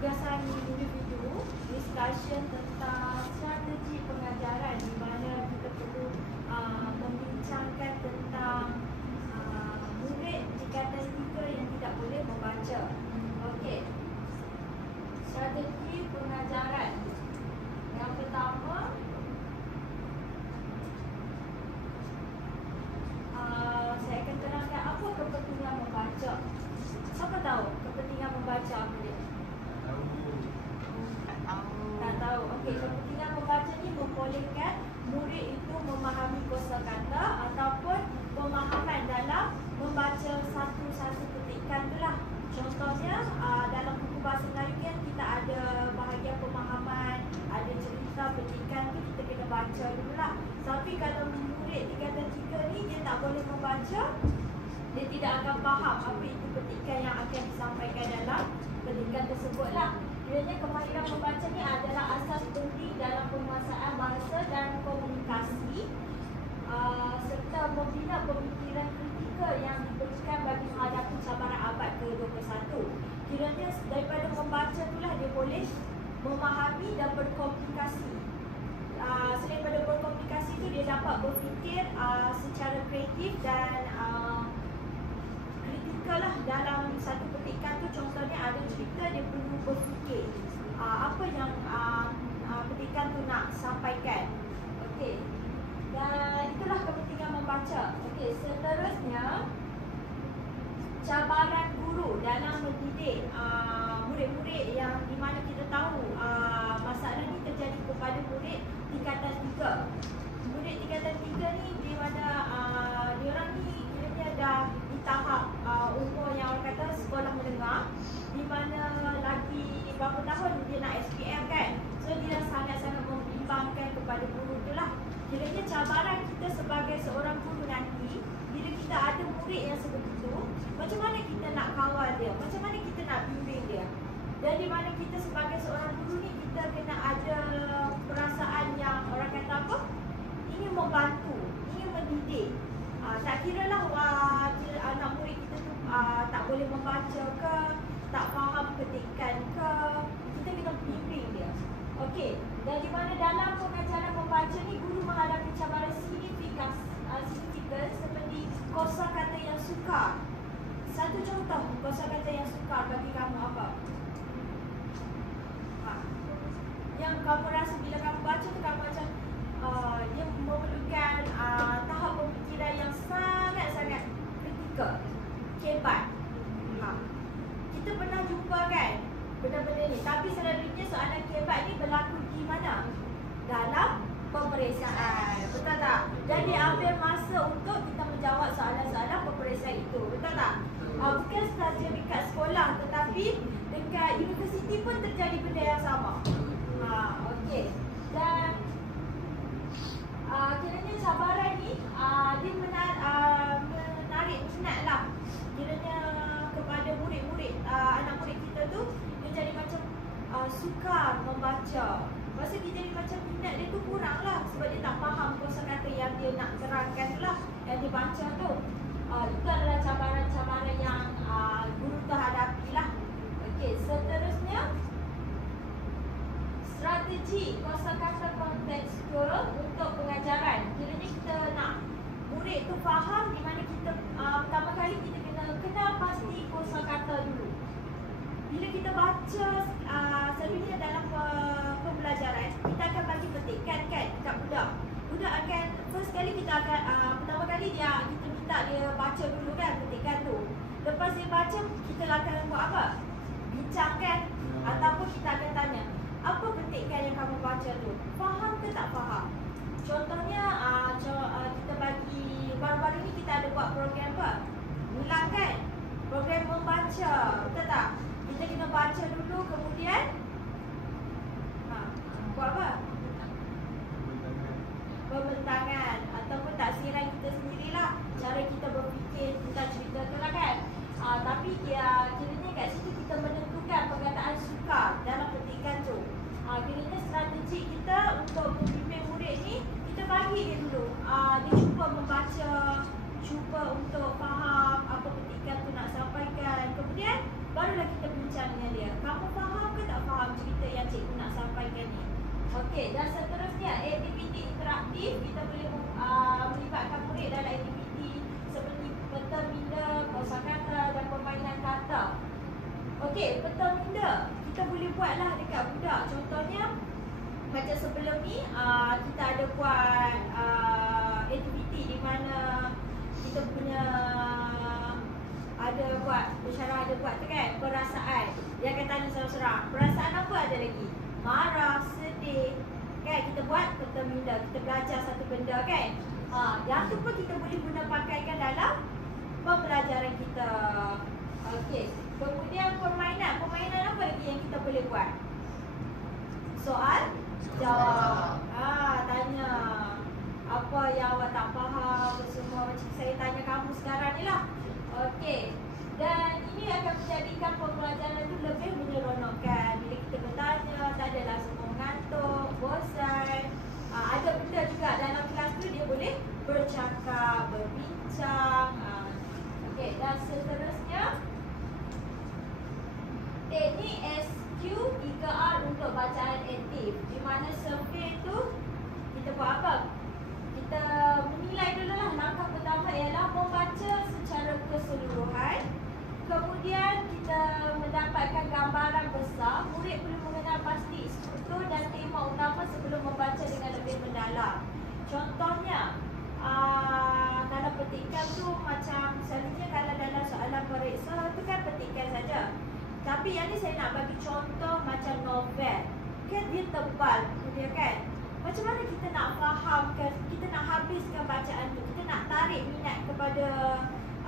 tugasan individu, discussion tentang strategi pengajaran di mana kita perlu membincangkan tentang murid tingkatan 3 yang tidak boleh membaca. Okey. Strategi pengajaran. Yang pertama, saya akan terangkan apa kepentingan membaca. Siapa tahu kepentingan membaca apa dia? Tak tahu. Okey, kepentingan membaca ni membolehkan murid itu memahami kosakata ataupun pemahaman dalam membaca satu-satu petikan tu lah. Contohnya dalam buku bahasa Melayu kan kita ada bahagian pemahaman, ada cerita petikan tu kita kena baca dulu lah. Tapi kalau murid tingkatan 3 ni dia tak boleh membaca, dia tidak akan faham apa itu petikan yang akan disampaikan dalam petikan tersebut lah. Kiranya kemahiran membaca ni adalah asas penting dalam penguasaan bahasa dan komunikasi serta membina pemikiran kritikal yang diperlukan bagi menghadapi cabaran abad ke-21. Kiranya daripada membaca itulah dia boleh memahami dan berkomunikasi. Selain daripada berkomunikasi itu dia dapat berfikir secara kreatif dan kritikal lah dalam satu petikan tu. Contohnya ada cerita dia perlu berfikir apa yang petikan tu nak sampaikan. Okey. Dan itulah kepentingan membaca. Okey, seterusnya cabaran guru dalam mendidik murid-murid yang di mana kita tahu masalah ni terjadi kepada murid tingkatan 3. Murid tingkatan 3 ni di mana diorang ni kiranya dah di tahap umur yang orang kata sekolah menengah, di mana lagi berapa tahun dia nak SPM kan. So dia sangat-sangat membimbangkan kepada guru tu lah. Kiranya cabaran kita sebagai seorang guru nanti, bila kita ada murid yang sebegitu, macam mana kita nak kawal dia, macam mana kita nak bimbing dia. Dan di mana kita sebagai seorang guru ni, kita kena ada perasaan yang orang kata apa, ingin membantu, ingin mendidik. Tak kira lah anak murid kita tu tak boleh membaca ke, tak faham petikan ke, kita kena bimbing dia. Okey, dan di mana dalam pengajaran membaca ni guru menghadapi cabaran signifikan seperti kosakata yang sukar. Satu contoh kosakata yang sukar bagi kamu apa? Yang kamu rasa bila kamu baca tu kamu macam dia memerlukan tahap pemikiran yang sangat-sangat kritikal, hebat. Kita pernah jumpa kan benda-benda ni, tapi selalunya soalan hebat ni berlaku di mana? Dalam peperiksaan, betul tak? Jadi ambil masa untuk kita menjawab soalan-soalan peperiksaan itu, betul tak? Bukan sahaja dekat sekolah, tetapi dekat universiti pun terjadi benda yang sama. Okey. Dan kiranya cabaran ni dia menarik minat lah kiranya kepada murid-murid, anak murid kita tu. Dia jadi macam sukar membaca. Masa dia jadi macam minat dia tu kurang lah, sebab dia tak faham kosakata yang dia nak terangkan tu lah, yang dia baca tu. Itu adalah cabaran-cabaran yang guru terhadapi lah. Okey, seterusnya strategi kosakata kontekstual untuk pengajaran. Kiranya kita nak murid tu faham, di mana kita pertama kali kita kena pasti kosakata dulu. Bila kita baca selalunya dalam pembelajaran, kita akan bagi petikan kan dekat budak. Budak akan first kali kita akan pertama kali kita minta dia baca dulu kan petikan tu. Lepas dia baca, kita akan buat apa? Bincang kan? Ataupun kita akan tanya, apa petikan yang kamu baca tu? Faham ke tak faham? Contohnya kita bagi baru-baru ni kita ada buat program apa? Ulang kan? Program membaca, betul tak? Kita kena baca dulu, kemudian buat apa? Pembentangan ataupun taksiran kita sendirilah, cara kita berfikir tentang cerita tu lah kan. Tapi kiranya kat situ kita menentukan perkataan sukar dalam petikan tu. Kiranya strategi kita untuk membimbing murid ni, kita bagi dia dulu. Dia cuba membaca, cuba untuk faham apa petikan tu nak sampaikan. Kemudian barulah kita bincang dengan dia. Kamu faham ke tak Okey, dan seterusnya aktiviti interaktif. Kita boleh melibatkan murid dalam aktiviti seperti peta minda, kosakata dan permainan kata. Okey, peta minda kita boleh buatlah dekat budak. Contohnya macam sebelum ni kita ada buat aktiviti di mana kita punya ada buat bersyarah, ada buat tu kan, perasaan. Dia akan tanya seorang-seorang, perasaan apa ada lagi? Marah, sedih. Kan kita buat peta minda, kita belajar satu benda kan. Yang tu pun kita boleh guna pakaikan dalam pembelajaran kita. Okey. Kemudian permainan. Permainan apa lagi yang kita boleh buat? Soal jawab. Tanya apa yang awak tak faham, semua macam saya tanya kamu sekarang ni lah. Okey. Dan ini akan menjadikan pembelajaran itu lebih menyeronokkan. Bila kita bertanya, tak adalah semua mengantuk, bosan. Ada benda juga dalam kelas tu dia boleh bercakap, berbincang. Okey, dan seterusnya teknik SQ 3R untuk bacaan aktif. Di mana survey tu kita buat apa? Kita menilai dulu lah. Langkah pertama ialah membaca secara keseluruhan. Kemudian kita mendapatkan gambaran besar. Murid perlu mengenal pasti struktur dan tema utama sebelum membaca dengan lebih mendalam. Contohnya, kalau petikan tu macam selalunya kalau dalam soalan periksa tu kan petikan saja. Tapi yang ni saya nak bagi contoh macam novel. Kan dia tebal dia kan. Macam mana kita nak fahamkan, kita nak habiskan bacaan tu, kita nak tarik minat kepada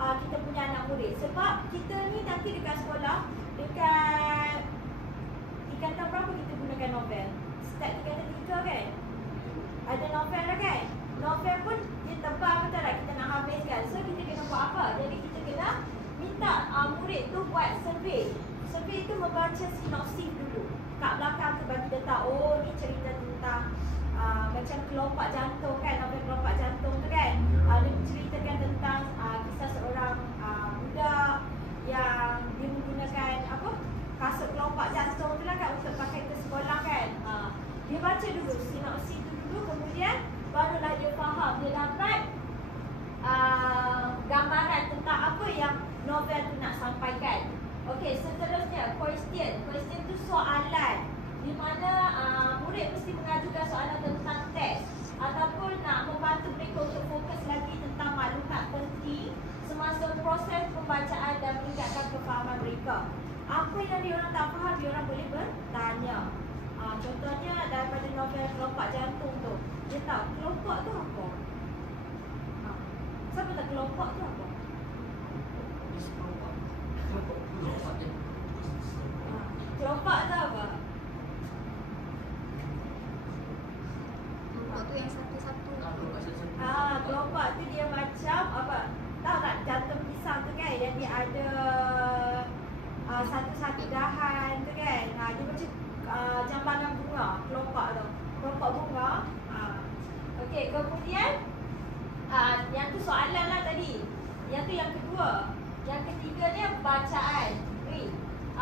kita punya anak murid. Sebab kita ni nanti dekat sekolah, dekat tingkatan berapa kita gunakan novel? Start tingkatan 3 kan? Ada novel lah kan? Novel pun dia tebal betul lah, kita nak habiskan. So kita kena buat apa? Jadi kita kena minta murid tu buat survey. Survey tu membaca sinopsis dulu. Kat belakang tu bagi dia tahu, oh ni cerita tentang macam kelopak jantung kan, novel kelopak jantung tu kan. Dia menceritakan tentang kisah seorang budak yang dia menggunakan apa, kasut kelopak jantung tu lah kan untuk pakai ke sekolah kan. Dia baca dulu sinopsis tu dulu, kemudian barulah dia faham, dia dapat gambaran tentang apa yang novel tu nak sampaikan. Okey, seterusnya question. Question tu soalan di mana murid mesti mengajukan soalan tentang teks ataupun nak membantu mereka untuk fokus lagi tentang maklumat penting semasa proses pembacaan dan meningkatkan kefahaman mereka. Apa yang diorang tak faham, diorang boleh bertanya. Contohnya daripada novel kelopak jantung tu, dia tahu kelopak tu apa? Siapa tahu kelopak tu apa? Kelopak tu apa? Kelopak tu yang satu-satu. Kelopak tu dia macam apa? Tahu tak jantung pisang tu kan, yang dia ada satu-satu dahan tu kan. Dia macam jambangan bunga, kelopak tu. Kelopak bunga. Okey, kemudian yang tu soalan lah tadi. Yang tu yang kedua. Yang ketiga ni bacaan. Read.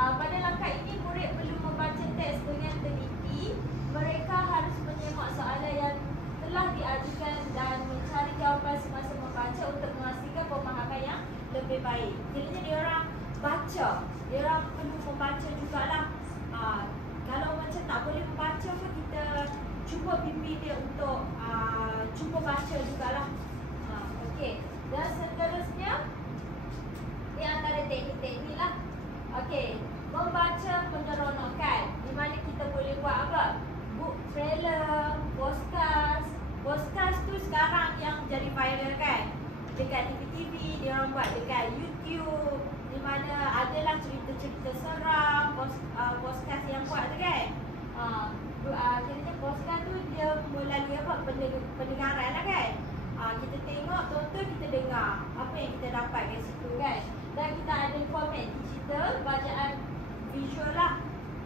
Pada langkah ini murid perlu membaca teks dengan teliti. Mereka harus menyemak soalan yang telah diajukan dan mencari jawapan semasa membaca untuk memastikan pemahaman yang lebih baik. Kiranya diorang baca, diorang perlu membaca jugalah. Kalau macam tak boleh membaca pun kita cuba bimbing dia untuk cuba baca jugalah. Okey, dan seterusnya ni antara teknik-teknik lah. Okey, membaca menyeronokkan, di mana kita boleh buat apa? Book trailer, podcast. Podcast tu sekarang yang jadi viral kan, dekat TV-TV, dia orang buat dekat YouTube, di mana adalah cerita-cerita seram, podcast yang buat tu kan. Kiranya podcast tu dia melalui apa, pendengaran lah kan. Kita tengok, tonton, kita dengar apa yang kita dapat kat situ kan. Dan kita ada format digital, bacaan visual lah,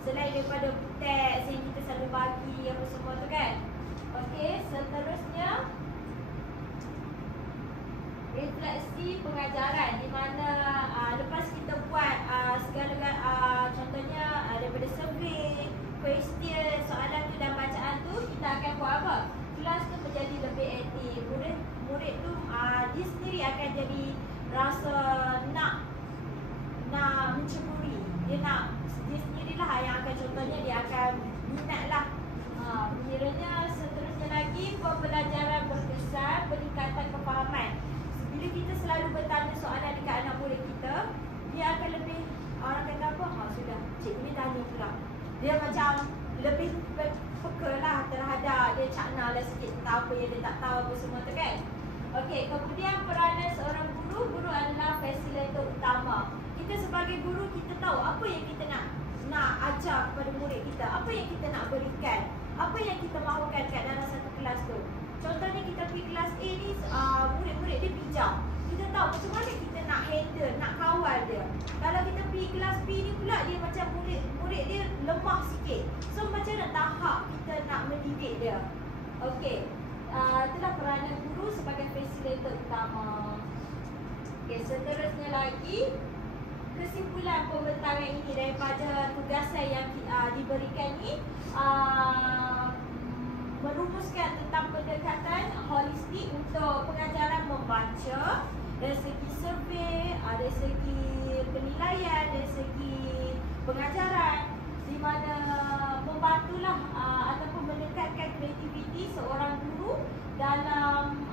selain daripada teks yang kita selalu bagi apa semua tu kan. Okey, seterusnya refleksi pengajaran, di mana lepas kita buat segala contohnya daripada survey, question, soalan tu dan bacaan tu, kita dia macam lebih peka lah terhadap, dia cakna lah sikit tentang apa yang dia tak tahu apa semua tu kan. Okey, kemudian peranan seorang guru, guru adalah fasilitator utama. Kita sebagai guru, kita tahu apa yang kita nak ajar kepada murid kita, apa yang kita nak berikan, apa yang kita mahukan kat dalam satu kelas tu. Contohnya kita pergi kelas A ni, murid-murid dia bijak. Kita tahu macam mana kita nak handle, nak kawal dia. Kalau kita pergi kelas B ni pula, dia macam murid dia lemah sikit. So macam mana tahap kita nak mendidik dia. Okey, itulah peranan guru sebagai fasilitator utama. Okey, seterusnya lagi, kesimpulan pembentaran ini daripada tugasan yang diberikan ni, merumuskan tentang pendekatan holistik untuk pengajaran membaca dari segi survey, dari segi penilaian, dari segi pengajaran, di mana membantulah ataupun mendekatkan kreativiti seorang guru dalam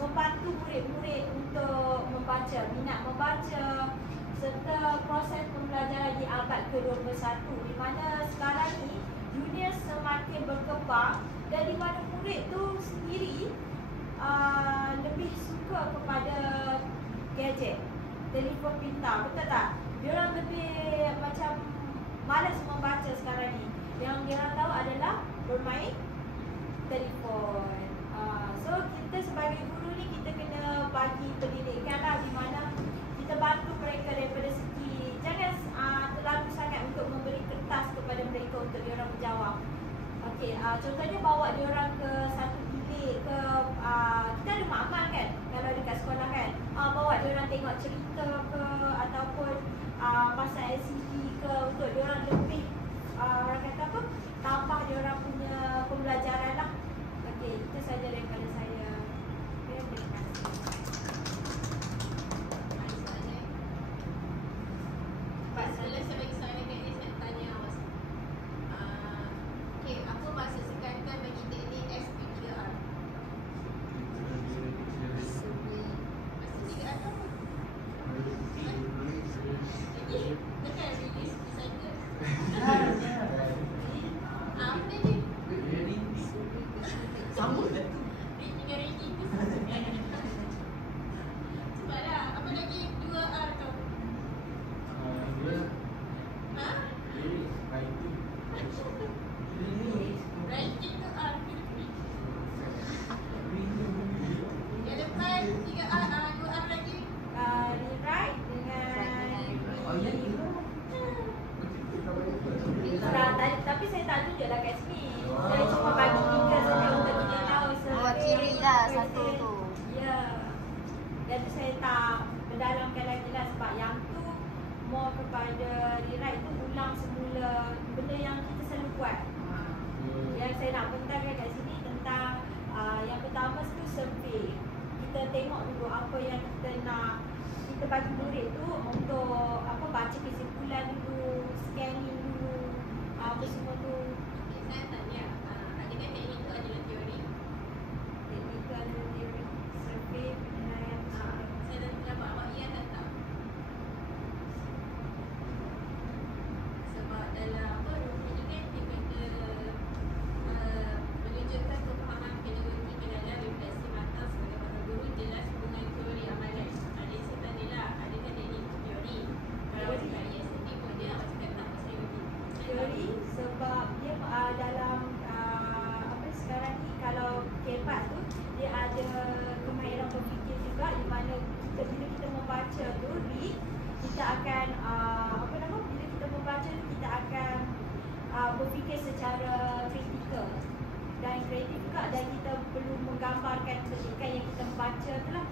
membantu murid-murid untuk membaca, minat membaca, serta proses pembelajaran di abad ke-21, di mana sekarang ni dunia semakin berkembang dan di mana murid tu sendiri lebih suka kepada gadget, telefon pintar, betul tak? Diorang lebih macam malas membaca sekarang ni. Yang diorang tahu adalah bermain telefon. So kita sebagai guru ni, kita kena bagi pendidikan lah, di mana kita bantu mereka daripada segi, jangan terlalu sangat untuk memberi kertas kepada mereka untuk diorang menjawab. Okey, contohnya bawa diorang ke satu bilik, ke kita ada makmal kan kalau dekat sekolah kan, bawa diorang tengok cerita ke, ataupun pasal LCD ke, untuk diorang lebih orang kata apa, tambah diorang punya pembelajaran lah. Okey, itu saja daripada saya. Okay, terima kasih. Saya bagi soalan kat ni, saya tanya awak. Okey, apa maksud singkatan bagi teknik SPTR? Maksud 3 atau apa? Bukan release recycle. Apa ni? Sama je tu. Reading dengan reading tu. Sebab lah, apa lagi 2R tu? Ha? Writing tu R. Yang lepas 3R, 2R lagi. Rewrite dengan Oh, ya ke? tapi saya tak tunjuklah kat sini. Saya cuma bagi 3 saja untuk kita tahu. Oh, ciri lah satu tu. Ya. Dan tu saya tak mendalamkan lagi lah, sebab yang tu more kepada rewrite tu ulang semula benda yang kita selalu buat. Yang saya nak bentangkan kat sini tentang yang pertama tu survey. Kita tengok dulu apa yang kita nak, kita bagi murid tu untuk apa, baca kesimpulan dulu, scanning dulu, apa semua tu. Okay, saya tanya, adakah teknik tu adalah teori? Teknik tu ada teori, survey, penilaian. Saya dah dapat awak ya tak tahu. Sebab dalam apa, rukun ni kan dia kata menunjukkan pemahaman pedagogi pengajaran refleksi matang sebagai pakar guru jelas hubungan teori amalan. Ada saya tanyalah, adakah teknik tu teori? Kalau Teori. cakap yes, nanti pun dia awak cakap tak pasal Teori sebab dia dalam apa sekarang ni, kalau KPAS tu dia ada kemahiran berfikir juga, di mana kita bila kita membaca tu read, kita akan apa nama, bila kita membaca tu kita akan berfikir secara kritikal dan kreatif juga, dan kita perlu menggambarkan ketika yang kita membaca tu lah.